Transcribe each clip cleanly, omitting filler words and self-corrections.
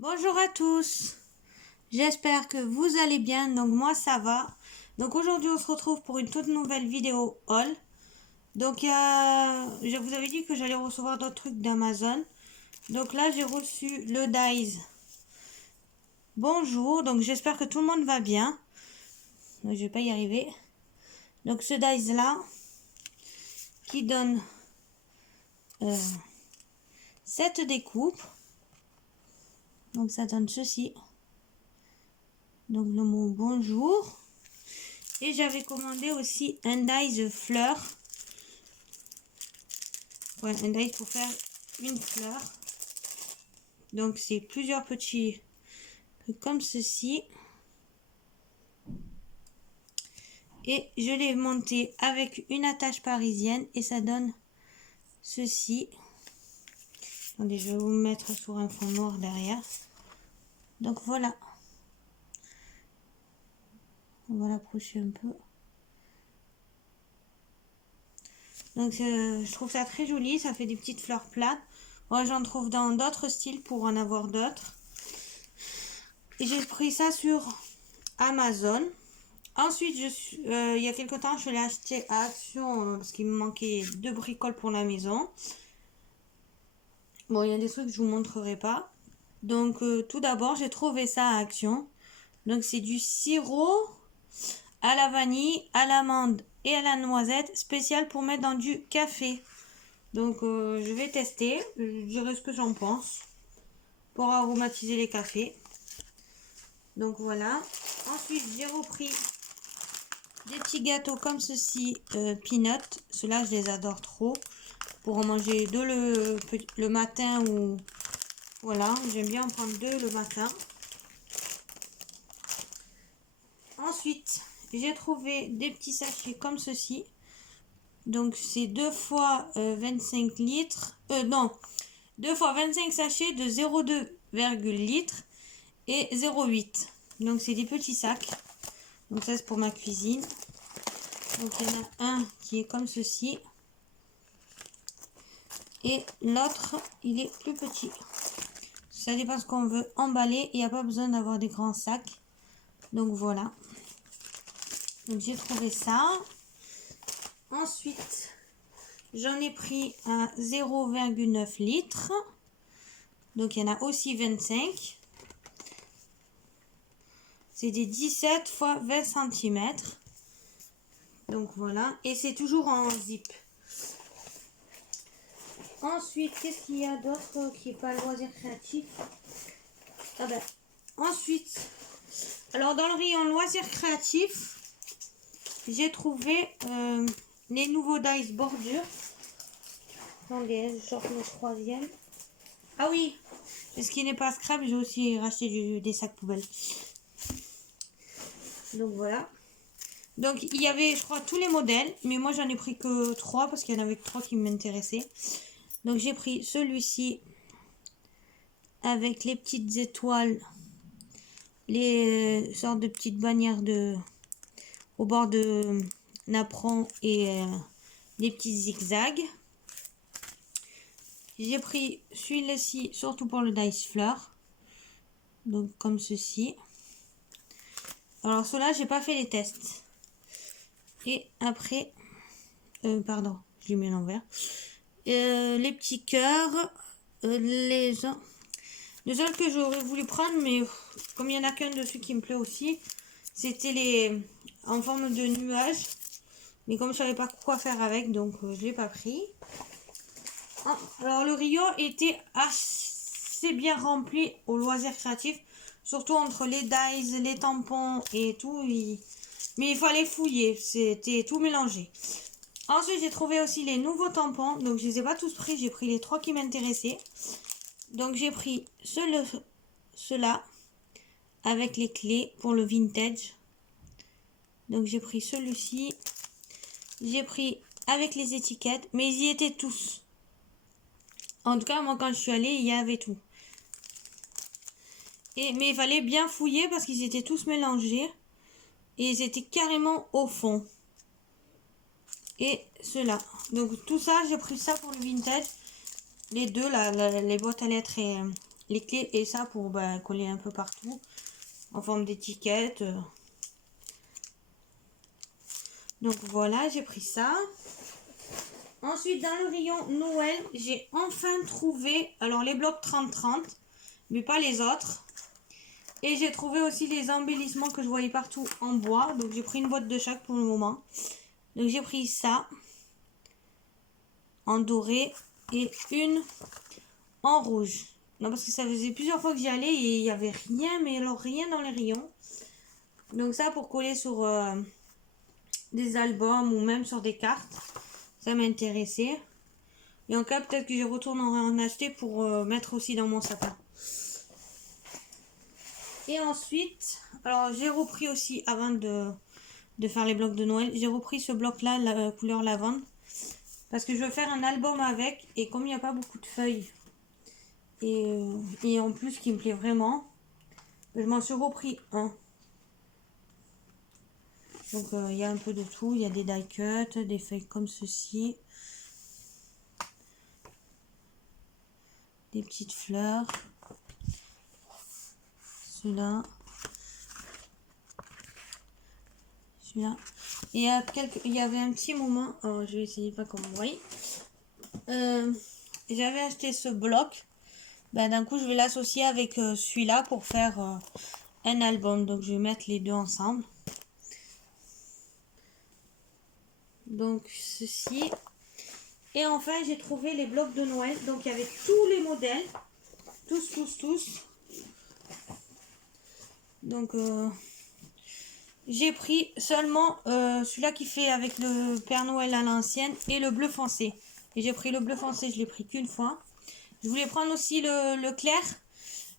Bonjour à tous, j'espère que vous allez bien, donc moi ça va. Donc aujourd'hui on se retrouve pour une toute nouvelle vidéo haul. Donc je vous avais dit que j'allais recevoir d'autres trucs d'Amazon. Donc là j'ai reçu le Dies. Bonjour, donc j'espère que tout le monde va bien. Donc, je vais pas y arriver. Donc ce Dies là, qui donne 7 découpes. Donc ça donne ceci. Donc le mot bonjour. Et j'avais commandé aussi un dies fleur. Ouais, un dies pour faire une fleur. Donc c'est plusieurs petits trucs comme ceci. Et je l'ai monté avec une attache parisienne et ça donne ceci. Attendez, je vais vous mettre sur un fond noir derrière. Donc voilà. On va l'approcher un peu. Donc je trouve ça très joli, ça fait des petites fleurs plates. Moi j'en trouve dans d'autres styles pour en avoir d'autres. Et j'ai pris ça sur Amazon. Ensuite, il y a quelque temps, je l'ai acheté à Action parce qu'il me manquait 2 bricoles pour la maison. Bon, il y a des trucs que je vous montrerai pas. Donc tout d'abord, j'ai trouvé ça à Action. Donc c'est du sirop à la vanille, à l'amande et à la noisette spécial pour mettre dans du café. Donc je vais tester, je dirai ce que j'en pense pour aromatiser les cafés. Donc voilà. Ensuite j'ai repris des petits gâteaux comme ceci, peanut. Ceux-là je les adore trop. Pour en manger deux le matin ou... Voilà, j'aime bien en prendre 2 le matin. Ensuite, j'ai trouvé des petits sachets comme ceci. Donc, c'est 2 fois 25 litres. Non, 2 fois 25 sachets de 0,2 litres et 0,8. Donc, c'est des petits sacs. Donc, ça, c'est pour ma cuisine. Donc, il y en a un qui est comme ceci. Et l'autre, il est plus petit. Ça dépend ce qu'on veut emballer. Il n'y a pas besoin d'avoir des grands sacs. Donc voilà. Donc j'ai trouvé ça. Ensuite, j'en ai pris un 0,9 litres. Donc il y en a aussi 25. C'est des 17 fois 20 cm. Donc voilà. Et c'est toujours en zip. Ensuite, qu'est-ce qu'il y a d'autre qui n'est pas loisir créatif? Ah ben, ensuite, alors dans le rayon loisirs créatifs, j'ai trouvé les nouveaux dies bordure. Attendez, je sors le troisième. Ah oui, ce qui n'est pas scrap, j'ai aussi racheté des sacs poubelles. Donc voilà. Donc il y avait, je crois, tous les modèles, mais moi j'en ai pris que 3 parce qu'il y en avait que 3 qui m'intéressaient. Donc j'ai pris celui-ci avec les petites étoiles, les sortes de petites bannières au bord de napperon et des petits zigzags. J'ai pris celui-ci surtout pour le dice fleur. Donc comme ceci. Alors ceux-là, j'ai pas fait les tests. Et après, pardon, je l'ai mis à l'envers. Les petits cœurs, le seul que j'aurais voulu prendre, mais comme il y en a qu'un dessus qui me plaît aussi, c'était les en forme de nuage. Mais comme je savais pas quoi faire avec, donc je l'ai pas pris. Ah, alors le rayon était assez bien rempli au loisir créatif, surtout entre les dies, les tampons et tout. Mais il fallait fouiller, c'était tout mélangé. Ensuite, j'ai trouvé aussi les nouveaux tampons. Donc, je les ai pas tous pris. J'ai pris les 3 qui m'intéressaient. Donc, j'ai pris ceux-là avec les clés pour le vintage. Donc, j'ai pris celui-ci. J'ai pris avec les étiquettes. Mais ils y étaient tous. En tout cas, moi, quand je suis allée, il y avait tout. Mais il fallait bien fouiller parce qu'ils étaient tous mélangés. Et ils étaient carrément au fond. Et ceux-là. Donc tout ça, j'ai pris ça pour le vintage. Les deux, là, les boîtes à lettres et les clés et ça pour coller un peu partout en forme d'étiquette. Donc voilà, j'ai pris ça. Ensuite, dans le rayon Noël, j'ai enfin trouvé, alors les blocs 30-30, mais pas les autres. Et j'ai trouvé aussi les embellissements que je voyais partout en bois. Donc j'ai pris une boîte de chaque pour le moment. Donc j'ai pris ça en doré et une en rouge. Non, parce que ça faisait plusieurs fois que j'y allais et il n'y avait rien, mais alors rien dans les rayons. Donc ça pour coller sur des albums ou même sur des cartes. Ça m'intéressait. Et en cas, peut-être que je retournerai en acheter pour mettre aussi dans mon sapin. Et ensuite, alors j'ai repris aussi, avant de faire les blocs de Noël, j'ai repris ce bloc-là, la couleur lavande. Parce que je veux faire un album avec. Et comme il n'y a pas beaucoup de feuilles, et en plus qui me plaît vraiment, je m'en suis repris un. Donc il y a un peu de tout. Il y a des die cuts, des feuilles comme ceci. Des petites fleurs. Celui-là. Celui-là. Et il y avait un petit moment, alors je vais essayer pas comme vous voyez. J'avais acheté ce bloc. D'un coup je vais l'associer avec celui-là pour faire un album. Donc je vais mettre les deux ensemble. Donc ceci. Et enfin j'ai trouvé les blocs de Noël. Donc il y avait tous les modèles. Tous. Donc j'ai pris seulement celui-là qui fait avec le Père Noël à l'ancienne et le bleu foncé. Et j'ai pris le bleu foncé, je l'ai pris qu'une fois. Je voulais prendre aussi le clair.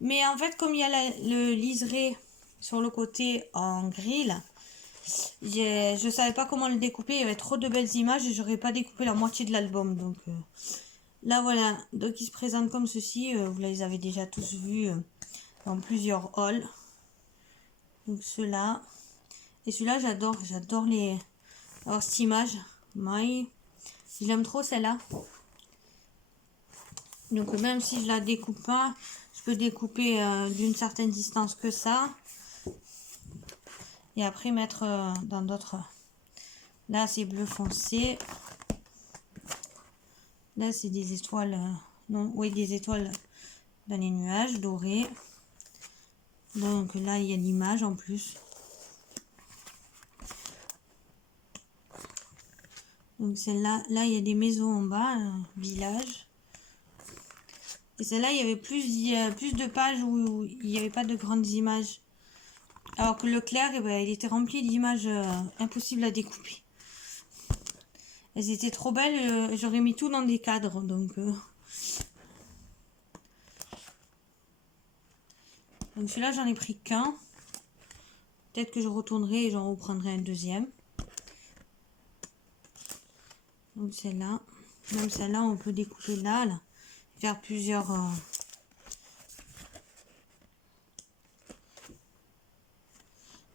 Mais en fait, comme il y a le liseré sur le côté en gris, là, je savais pas comment le découper. Il y avait trop de belles images et j'aurais pas découpé la moitié de l'album. Donc là, voilà. Donc il se présente comme ceci. Vous les avez déjà tous vus dans plusieurs hauls. Donc ceux-là. Et celui-là, j'adore les... Alors, cette image, je l'aime trop celle-là. Donc, même si je la découpe pas, je peux découper d'une certaine distance que ça. Et après, mettre dans d'autres... Là, c'est bleu foncé. Là, c'est des étoiles... non, oui, des étoiles dans les nuages dorés. Donc, là, il y a l'image en plus. Donc celle-là, là il y a des maisons en bas, un village. Et celle-là, il y avait plus de pages où il n'y avait pas de grandes images. Alors que le clair, il était rempli d'images impossibles à découper. Elles étaient trop belles, j'aurais mis tout dans des cadres. Donc celui-là, j'en ai pris qu'un. Peut-être que je retournerai et j'en reprendrai un deuxième. Donc celle-là. Même celle-là, on peut découper là. Faire plusieurs...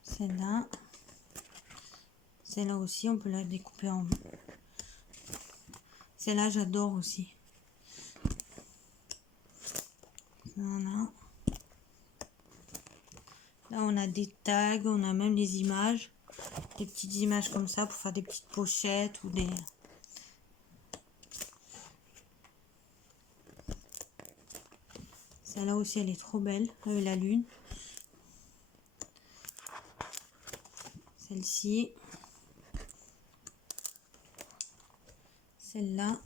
Celle-là. Celle-là aussi, on peut la découper en... Celle-là, j'adore aussi. Voilà. Là, on a des tags, on a même des images. Des petites images comme ça pour faire des petites pochettes ou des... Celle-là aussi, elle est trop belle, avec la lune. Celle-ci. Celle-là.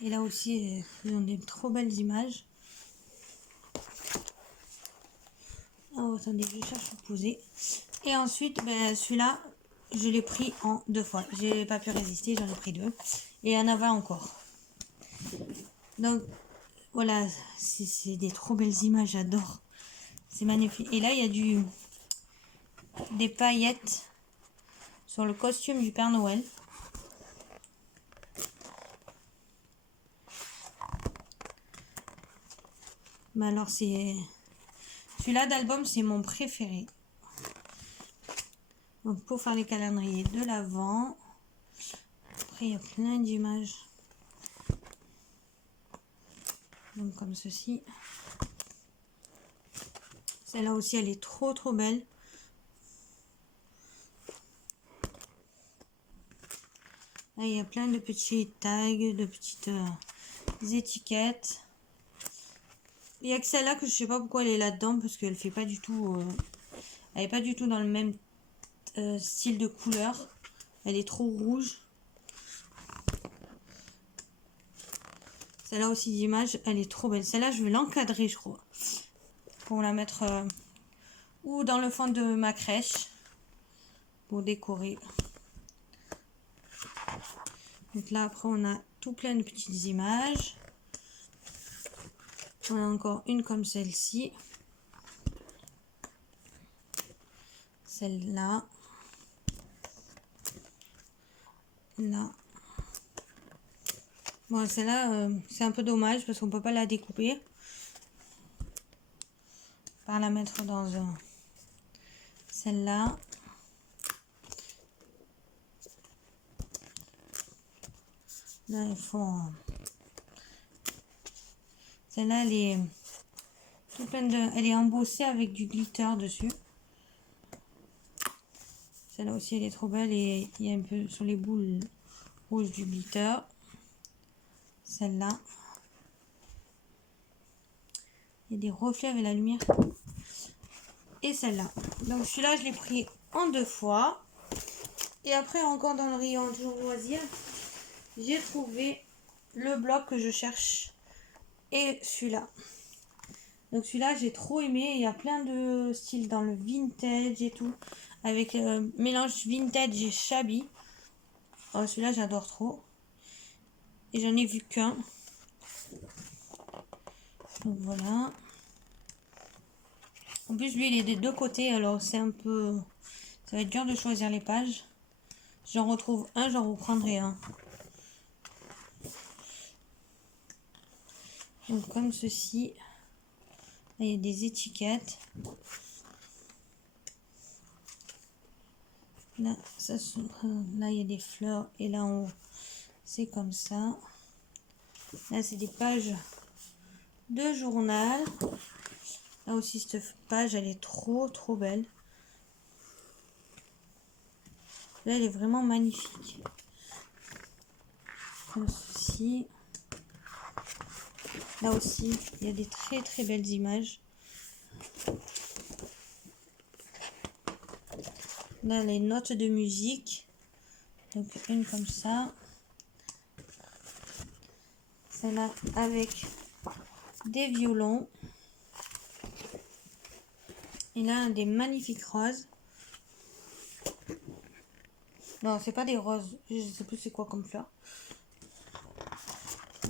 Et là aussi, ils ont des trop belles images. Oh, attendez, je cherche à poser. Et ensuite, celui-là, je l'ai pris en 2 fois. J'ai pas pu résister, j'en ai pris 2. Et il y en avait encore. Donc, voilà, c'est des trop belles images, j'adore. C'est magnifique. Et là, il y a des paillettes sur le costume du Père Noël. Mais alors, celui-là d'album, c'est mon préféré. Donc, pour faire les calendriers de l'Avent. Après, il y a plein d'images. Donc comme ceci. Celle-là aussi, elle est trop belle. Là, il y a plein de petits tags, de petites étiquettes. Il y a que celle-là que je sais pas pourquoi elle est là-dedans, parce qu'elle fait pas du tout... elle est pas du tout dans le même style de couleur. Elle est trop rouge. Celle-là aussi d'image, elle est trop belle. Celle-là, je vais l'encadrer, je crois. Pour la mettre ou dans le fond de ma crèche. Pour décorer. Donc là, après, on a tout plein de petites images. On a encore une comme celle-ci. Celle-là. Là. Bon, celle-là, c'est un peu dommage parce qu'on peut pas la découper. Par la mettre dans celle-là. Là, il faut... Celle-là, elle est tout pleine de... Elle est embossée avec du glitter dessus. Celle-là aussi, elle est trop belle et il y a un peu sur les boules rouges du glitter. Celle-là. Il y a des reflets avec la lumière. Et celle-là. Donc celui-là, je l'ai pris en 2 fois. Et après, encore dans le rayon toujours loisirs, j'ai trouvé le bloc que je cherche. Et celui-là. Donc celui-là, j'ai trop aimé. Il y a plein de styles dans le vintage et tout. Avec mélange vintage et shabby. Oh, celui-là, j'adore trop. Et j'en ai vu qu'un. Donc voilà. En plus, lui, il est des deux côtés. Alors, c'est un peu... Ça va être dur de choisir les pages. J'en retrouve un, j'en reprendrai un. Donc, comme ceci. Là, il y a des étiquettes. Là, là, il y a des fleurs. Et là, en haut, c'est comme ça. Là, c'est des pages de journal. Là aussi, cette page, elle est trop belle. Là, elle est vraiment magnifique. Comme ceci. Là aussi, il y a des très belles images. Là, les notes de musique. Donc, une comme ça. Celle-là avec des violons. Et là, des magnifiques roses. Non, c'est pas des roses. Je sais plus c'est quoi comme fleur.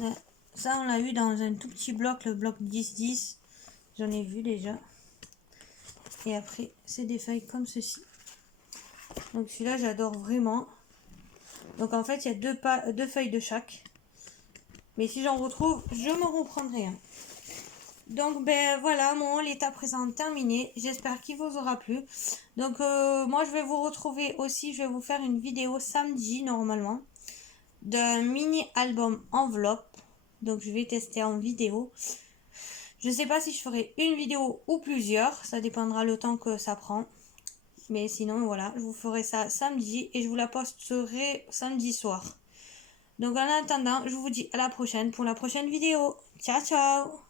Là, ça, on l'a eu dans un tout petit bloc, le bloc 10-10. J'en ai vu déjà. Et après, c'est des feuilles comme ceci. Donc celui-là, j'adore vraiment. Donc en fait, il y a deux feuilles de chaque. Mais si j'en retrouve, je me reprendrai un. Donc ben voilà, mon haul est à présent terminé. J'espère qu'il vous aura plu. Donc moi, je vais vous retrouver aussi. Je vais vous faire une vidéo samedi normalement. D'un mini album enveloppe. Donc je vais tester en vidéo. Je ne sais pas si je ferai une vidéo ou plusieurs. Ça dépendra le temps que ça prend. Mais sinon, voilà, je vous ferai ça samedi et je vous la posterai samedi soir. Donc en attendant, je vous dis à la prochaine pour la prochaine vidéo. Ciao, ciao!